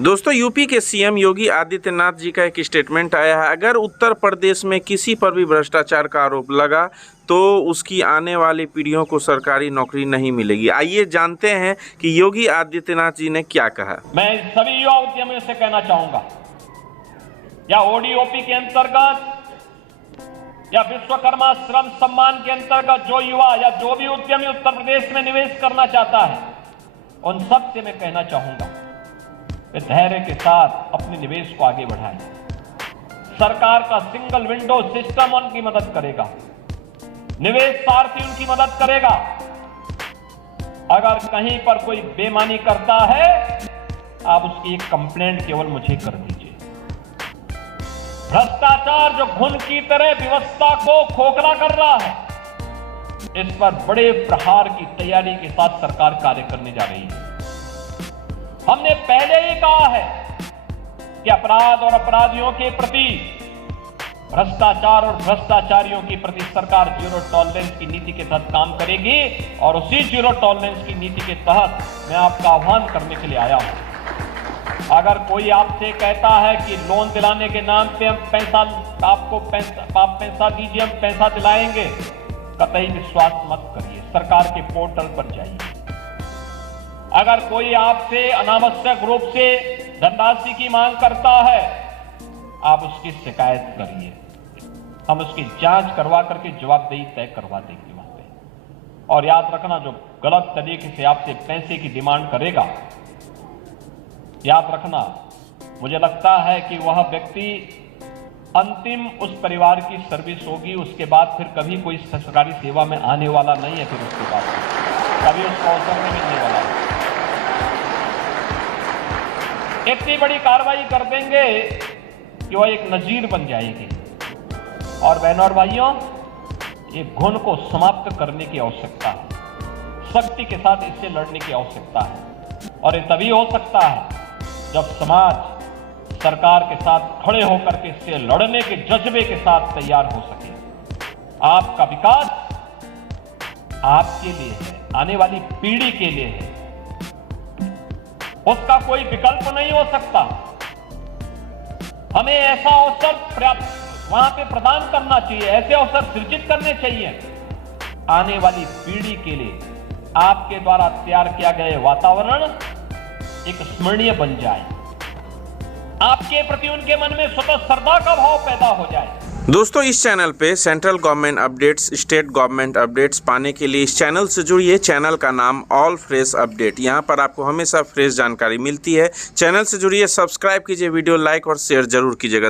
दोस्तों, यूपी के सीएम योगी आदित्यनाथ जी का एक स्टेटमेंट आया है। अगर उत्तर प्रदेश में किसी पर भी भ्रष्टाचार का आरोप लगा तो उसकी आने वाली पीढ़ियों को सरकारी नौकरी नहीं मिलेगी। आइए जानते हैं कि योगी आदित्यनाथ जी ने क्या कहा। मैं सभी युवा उद्यमियों से कहना चाहूंगा, या ओडीओपी के अंतर्गत या विश्वकर्मा श्रम सम्मान के अंतर्गत जो युवा या जो भी उद्यमी उत्तर प्रदेश में निवेश करना चाहता है, उन सब से मैं कहना चाहूंगा वे धैर्य के साथ अपने निवेश को आगे बढ़ाएं। सरकार का सिंगल विंडो सिस्टम उनकी मदद करेगा, निवेश सारथी उनकी मदद करेगा। अगर कहीं पर कोई बेईमानी करता है, आप उसकी एक कंप्लेंट केवल मुझे कर दीजिए। भ्रष्टाचार जो घुन की तरह व्यवस्था को खोखला कर रहा है, इस पर बड़े प्रहार की तैयारी के साथ सरकार कार्य करने जा रही है। हमने पहले ही कहा है कि अपराध और अपराधियों के प्रति, भ्रष्टाचार और भ्रष्टाचारियों के प्रति सरकार जीरो टॉलरेंस की नीति के तहत काम करेगी, और उसी जीरो टॉलरेंस की नीति के तहत मैं आपका आह्वान करने के लिए आया हूं। अगर कोई आपसे कहता है कि लोन दिलाने के नाम पे हम आप पैसा दीजिए, हम पैसा दिलाएंगे, कतई विश्वास मत करिए। सरकार के पोर्टल पर जाइए। अगर कोई आपसे अनावश्यक रूप से धनराशि की मांग करता है, आप उसकी शिकायत करिए। हम उसकी जांच करवा करके जवाबदेही तय करवा देंगे वहां पे। और याद रखना, जो गलत तरीके से आपसे पैसे की डिमांड करेगा, याद रखना, मुझे लगता है कि वह व्यक्ति अंतिम उस परिवार की सर्विस होगी, उसके बाद फिर कभी कोई सरकारी सेवा में आने वाला नहीं है। फिर उसके बाद कभी उसको अवसर नहीं मिलने वाला है। इतनी बड़ी कार्रवाई कर देंगे कि वह एक नजीर बन जाएगी। और बहनों और भाइयों, ये घुन को समाप्त करने की आवश्यकता है, शक्ति के साथ इससे लड़ने की आवश्यकता है। और ये तभी हो सकता है जब समाज सरकार के साथ खड़े होकर के इससे लड़ने के जज्बे के साथ तैयार हो सके। आपका विकास आपके लिए है, आने वाली पीढ़ी के लिए है, उसका कोई विकल्प नहीं हो सकता। हमें ऐसा अवसर वहां पे प्रदान करना चाहिए, ऐसे अवसर सृजित करने चाहिए आने वाली पीढ़ी के लिए। आपके द्वारा तैयार किया गया वातावरण एक स्मरणीय बन जाए, आपके प्रति उनके मन में स्वतः श्रद्धा का भाव पैदा हो जाए। दोस्तों, इस चैनल पे central government updates, state government updates पाने के लिए इस चैनल से जुड़िए। चैनल का नाम ऑल फ्रेश अपडेट। यहाँ पर आपको हमेशा फ्रेश जानकारी मिलती है। चैनल से जुड़िए, सब्सक्राइब कीजिए, वीडियो लाइक और शेयर जरूर कीजिएगा।